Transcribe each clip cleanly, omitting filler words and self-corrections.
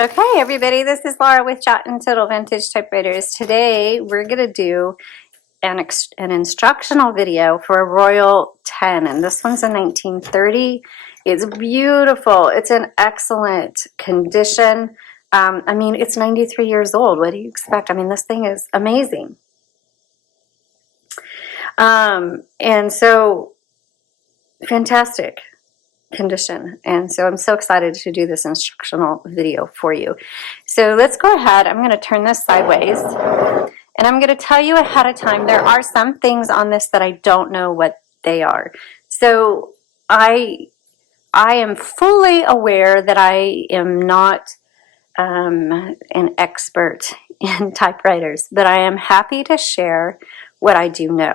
Okay, everybody, this is Laura with Untitled Vintage Typewriters. Today, we're going to do an instructional video for a Royal 10, and this one's a 1930. It's beautiful. It's in excellent condition. I mean, it's 93 years old. What do you expect? I mean, this thing is amazing. And so, fantastic condition, and so I'm so excited to do this instructional video for you. So let's go ahead. I'm going to turn this sideways, and I'm going to tell you ahead of time there are some things on this that I don't know what they are. So I am fully aware that I am not an expert in typewriters, but I am happy to share what I do know.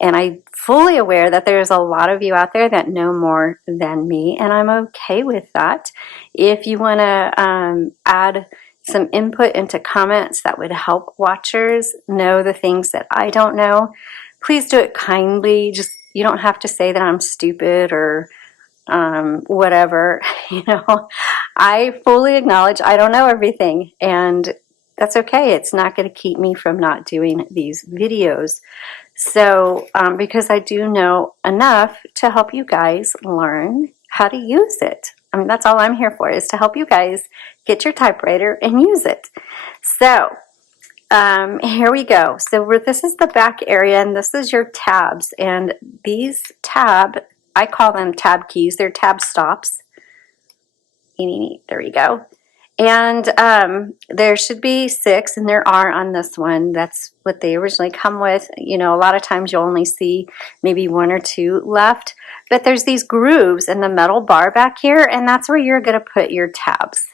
And I'm fully aware that there's a lot of you out there that know more than me, and I'm okay with that. If you want to add some input into comments that would help watchers know the things that I don't know, please do it kindly. Just, you don't have to say that I'm stupid or whatever. You know, I fully acknowledge I don't know everything, and that's okay. It's not going to keep me from not doing these videos. So, because I do know enough to help you guys learn how to use it. I mean, that's all I'm here for, is to help you guys get your typewriter and use it. So, here we go. So, this is the back area, and this is your tabs. And these I call them tab keys. They're tab stops. There we go. And there should be 6, and there are on this one. That's what they originally come with. You know, a lot of times you'll only see maybe 1 or 2 left. But there's these grooves in the metal bar back here, and that's where you're going to put your tabs.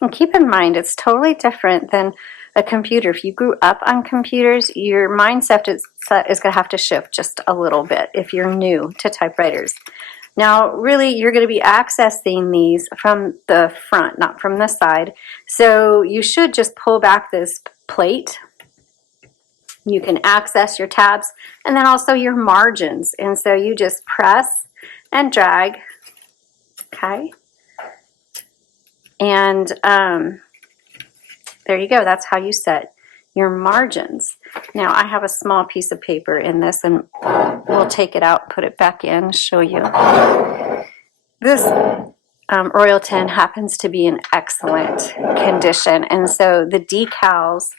And keep in mind, it's totally different than a computer. If you grew up on computers, your mindset is going to have to shift just a little bit if you're new to typewriters. Now, really, you're going to be accessing these from the front, not from the side. So you should just pull back this plate. You can access your tabs and then also your margins. And so you just press and drag, okay? And there you go. That's how you set your margins. Now, I have a small piece of paper in this, and we'll take it out, put it back in, show you. This Royal 10 happens to be in excellent condition, and so the decals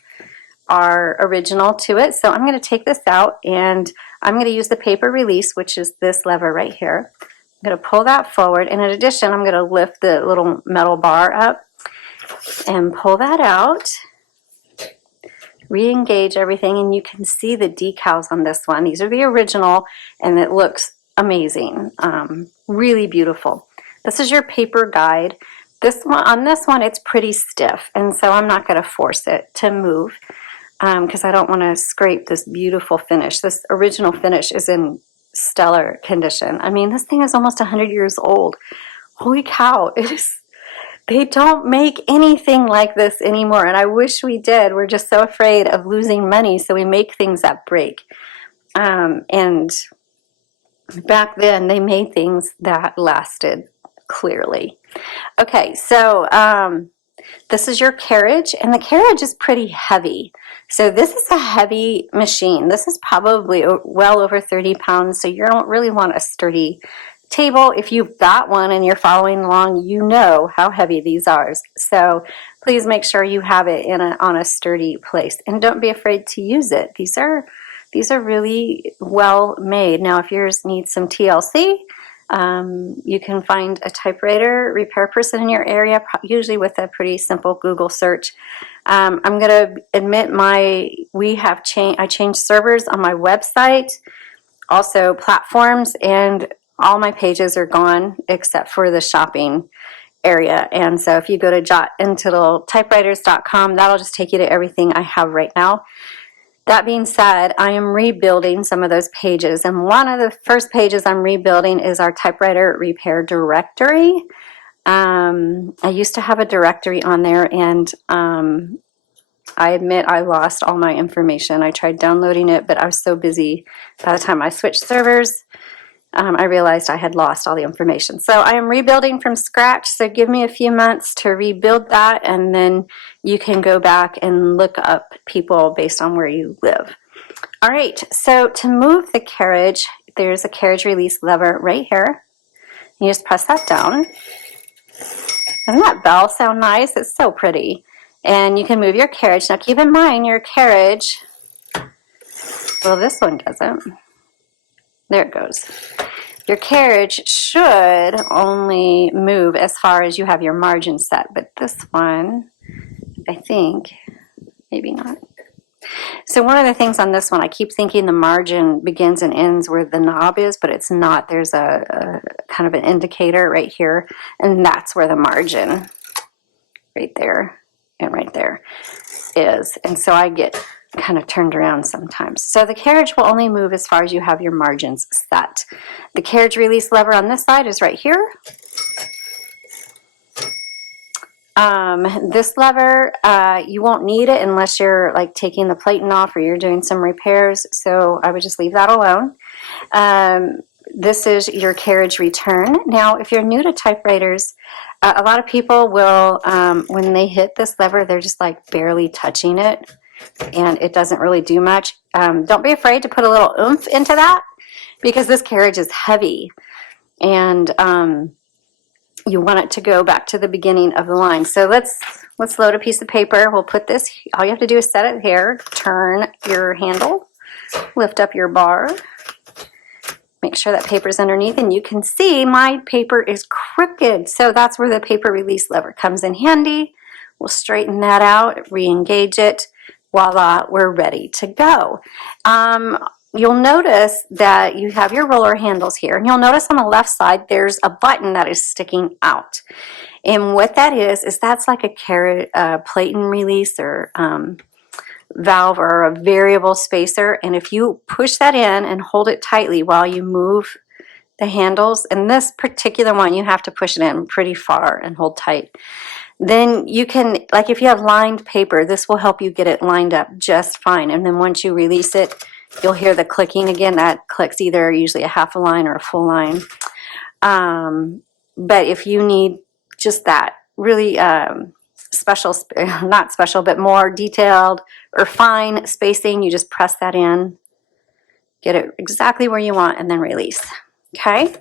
are original to it. So I'm going to take this out, and I'm going to use the paper release, which is this lever right here. I'm going to pull that forward, and in addition, I'm going to lift the little metal bar up and pull that out. Re-engage everything, and you can see the decals on this one. These are the original, and it looks amazing. Really beautiful. This is your paper guide. On this one, it's pretty stiff, and so I'm not going to force it to move because I don't want to scrape this beautiful finish. This original finish is in stellar condition. I mean, this thing is almost 100 years old. Holy cow, it is. They don't make anything like this anymore, and I wish we did. We're just so afraid of losing money, so we make things that break. And back then, they made things that lasted, clearly. Okay, so this is your Carriage, and the Carriage is pretty heavy. So this is a heavy machine. This is probably well over 30 pounds, so you don't really want a sturdy table. If you've got one and you're following along, you know how heavy these are. So please make sure you have it on a sturdy place, and don't be afraid to use it. These are really well made. Now, if yours needs some TLC, you can find a typewriter repair person in your area, usually with a pretty simple Google search. I'm going to admit I changed servers on my website, also platforms, and all my pages are gone except for the shopping area. And so if you go to JotUntitledTypewriters.com, that'll just take you to everything I have right now. That being said, I am rebuilding some of those pages. And one of the first pages I'm rebuilding is our typewriter repair directory. I used to have a directory on there, and I admit I lost all my information. I tried downloading it, but I was so busy by the time I switched servers. I realized I had lost all the information. So I am rebuilding from scratch, so give me a few months to rebuild that, and then you can go back and look up people based on where you live. All right, so to move the carriage, there's a carriage release lever right here. You just press that down. Doesn't that bell sound nice? It's so pretty. And you can move your carriage. Now keep in mind your carriage, well, this one doesn't. There it goes. Your carriage should only move as far as you have your margin set, but this one, I think, maybe not. So one of the things on this one, I keep thinking the margin begins and ends where the knob is, but it's not. There's a kind of an indicator right here, and that's where the margin right there and right there is. And so I get kind of turned around sometimes. So the carriage will only move as far as you have your margins set. The carriage release lever on this side is right here. This lever, you won't need it unless you're like taking the plating off or you're doing some repairs, so I would just leave that alone. This is your carriage return. Now, if you're new to typewriters, a lot of people will, when they hit this lever, they're just like barely touching it, and it doesn't really do much. Don't be afraid to put a little oomph into that, because this carriage is heavy, and you want it to go back to the beginning of the line. So let's load a piece of paper. We'll put this, all you have to do is set it here, turn your handle, lift up your bar, make sure that paper's underneath, and you can see my paper is crooked. So that's where the paper release lever comes in handy. We'll straighten that out, re-engage it. Voila, we're ready to go. You'll notice that you have your roller handles here, and you'll notice on the left side there's a button that is sticking out. And what that is that's like a platen release or valve or a variable spacer. And if you push that in and hold it tightly while you move the handles, and this particular one you have to push it in pretty far and hold tight, then you can, like if you have lined paper, this will help you get it lined up just fine. And then once you release it, you'll hear the clicking again. That clicks either usually a half a line or a full line. But if you need just that really special, not special, but more detailed or fine spacing, you just press that in, get it exactly where you want, and then release. Okay?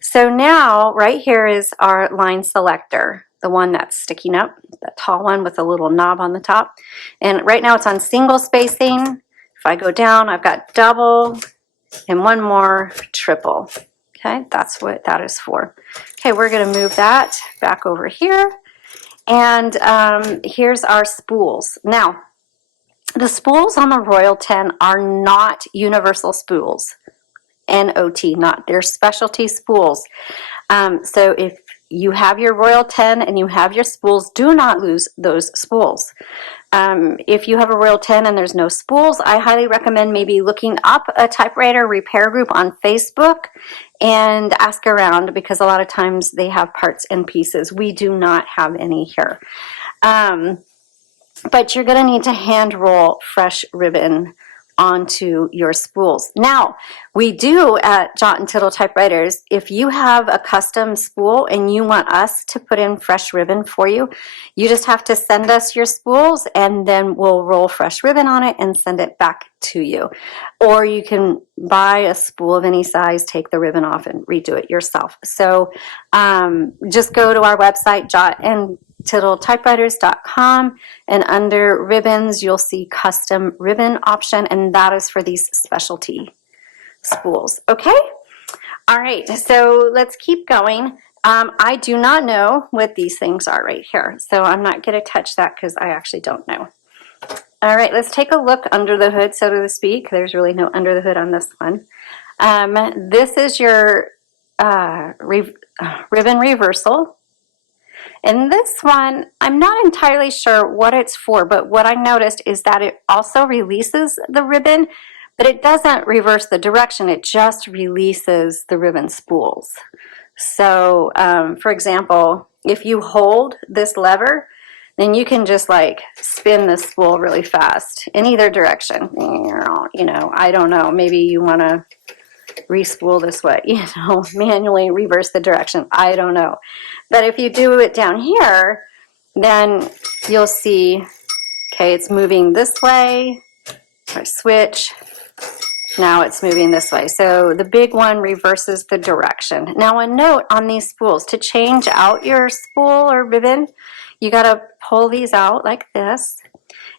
So now right here is our line selector, the one that's sticking up, that tall one with a little knob on the top. And right now it's on single spacing. If I go down, I've got double and one more triple. Okay, that's what that is for. Okay, we're going to move that back over here. And here's our spools. Now, the spools on the Royal 10 are not universal spools. N-O-T, not. They're specialty spools. So if you have your Royal 10 and you have your spools, do not lose those spools. If you have a Royal 10 and there's no spools, I highly recommend maybe looking up a typewriter repair group on Facebook and ask around, because a lot of times they have parts and pieces. We do not have any here. But you're going to need to hand roll fresh ribbon onto your spools. Now, we do at Jot and Tittle Typewriters, if you have a custom spool and you want us to put in fresh ribbon for you, you just have to send us your spools and then we'll roll fresh ribbon on it and send it back to you. Or you can buy a spool of any size, take the ribbon off and redo it yourself. So just go to our website, JotandTittleTypewriters.com, and under ribbons you'll see custom ribbon option, and that is for these specialty spools. Okay, all right, so let's keep going. I do not know what these things are right here, so I'm not going to touch that because I actually don't know. All right, let's take a look under the hood, so to speak. There's really no under the hood on this one. This is your ribbon reversal. And this one, I'm not entirely sure what it's for, but what I noticed is that it also releases the ribbon, but it doesn't reverse the direction. It just releases the ribbon spools. So, for example, if you hold this lever, then you can just like spin the spool really fast in either direction. You know, I don't know, maybe you want to re-spool this way, manually reverse the direction. I don't know. But if you do it down here, then you'll see, okay, it's moving this way, or switch. Now it's moving this way. So the big one reverses the direction. Now a note on these spools, to change out your spool or ribbon, you gotta pull these out like this,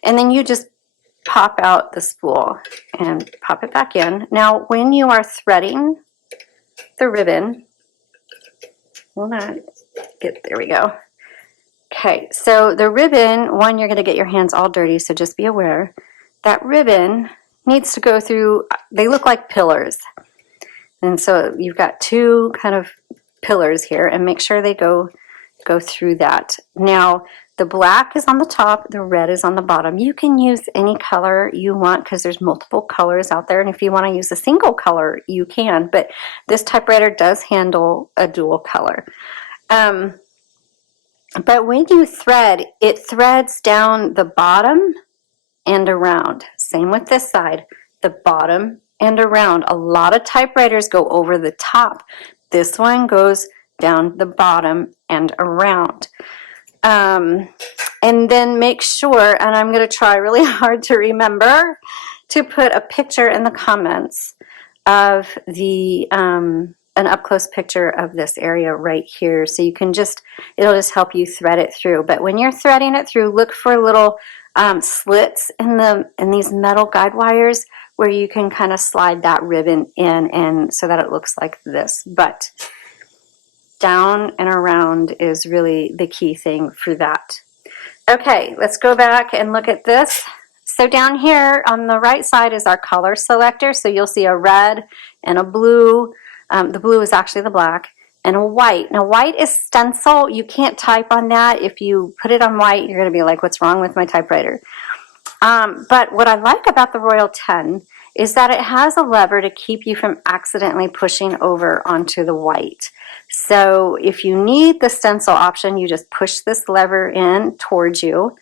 and then you just pop out the spool and pop it back in. Now when you are threading the ribbon, there we go. Okay, so the ribbon, one, you're gonna get your hands all dirty, so just be aware. That ribbon needs to go through, they look like pillars. And so you've got two kind of pillars here, and make sure they go through that. Now, the black is on the top, the red is on the bottom. You can use any color you want because there's multiple colors out there, and if you want to use a single color, you can, but this typewriter does handle a dual color. But when you thread, it threads down the bottom and around. Same with this side, the bottom and around. A lot of typewriters go over the top. This one goes down the bottom and around. And then make sure, and I'm going to try really hard to remember, to put a picture in the comments of the an up-close picture of this area right here, so you can it'll just help you thread it through. But when you're threading it through, look for little slits in these metal guide wires where you can kind of slide that ribbon in, and so that it looks like this. But down and around is really the key thing for that. Okay, let's go back and look at this. So down here on the right side is our color selector. So you'll see a red and a blue. The blue is actually the black, and a white. Now white is stencil. You can't type on that. If you put it on white, you're going to be like, what's wrong with my typewriter? But what I like about the Royal 10 is that it has a lever to keep you from accidentally pushing over onto the white. So if you need the stencil option, you just push this lever in towards you,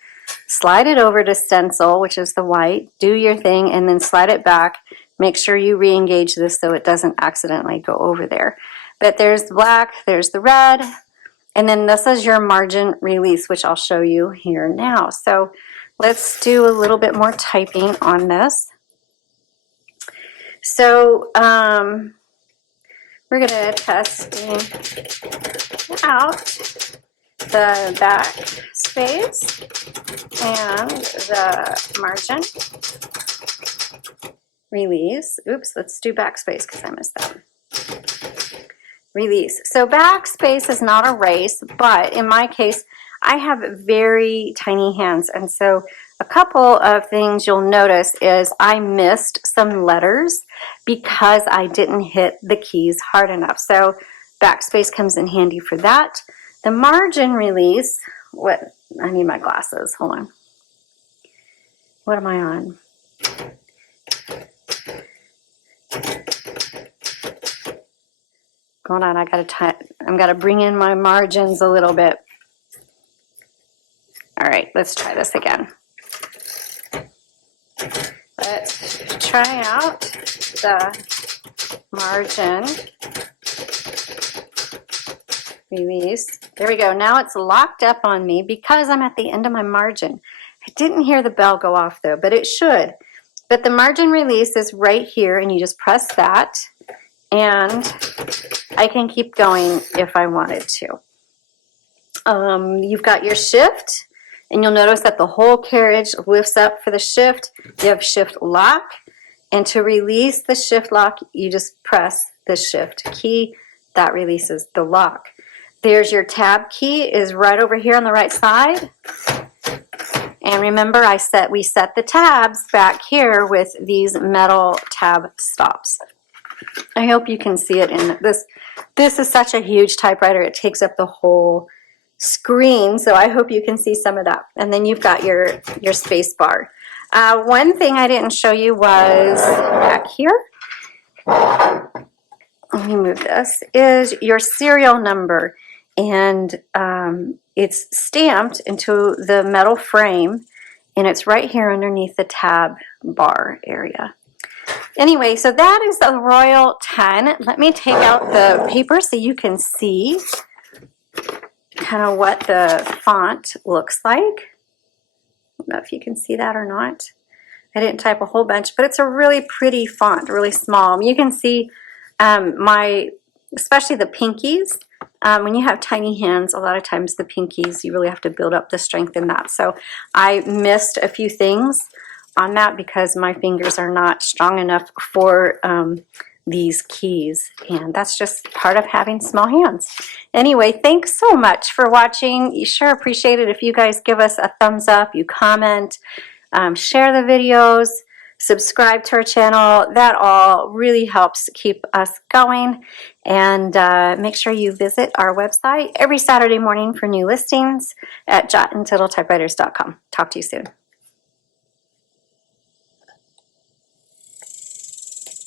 slide it over to stencil, which is the white, do your thing, and then slide it back. Make sure you re-engage this so it doesn't accidentally go over there. But there's the black, there's the red, and then this is your margin release, which I'll show you here now. So let's do a little bit more typing on this. So we're going to test out the backspace and the margin release. Oops, let's do backspace because I missed that. Release. So backspace is not erase, but in my case, I have very tiny hands, and so a couple of things you'll notice is I missed some letters because I didn't hit the keys hard enough. So backspace comes in handy for that. The margin release, I need my glasses, hold on. What am I on? Hold on, I'm gotta bring in my margins a little bit. All right, let's try this again. Let's try out the margin release. There we go. Now it's locked up on me because I'm at the end of my margin. I didn't hear the bell go off though, but it should. But the margin release is right here, and you just press that, and I can keep going if I wanted to. You've got your shift, and you'll notice that the whole carriage lifts up for the shift. You have shift lock, and to release the shift lock, you just press the shift key. That releases the lock. There's your tab key, is right over here on the right side. And remember, we set the tabs back here with these metal tab stops. I hope you can see it in this. This is such a huge typewriter. It takes up the whole screen, so I hope you can see some of that. And then you've got your space bar. One thing I didn't show you was back here. Let me move this. Is your serial number, and it's stamped into the metal frame, and it's right here underneath the tab bar area. Anyway, so that is the Royal 10. Let me take out the paper so you can see kind of what the font looks like. I don't know if you can see that or not. I didn't type a whole bunch, but it's a really pretty font, really small. You can see especially the pinkies. When you have tiny hands, a lot of times the pinkies, you really have to build up the strength in that. So I missed a few things on that because my fingers are not strong enough for these keys, and that's just part of having small hands. Anyway, thanks so much for watching. You sure appreciate it if you guys give us a thumbs up, you comment, share the videos, subscribe to our channel. That all really helps keep us going. And make sure you visit our website every Saturday morning for new listings at jotantitled typewriters.com. Talk to you soon.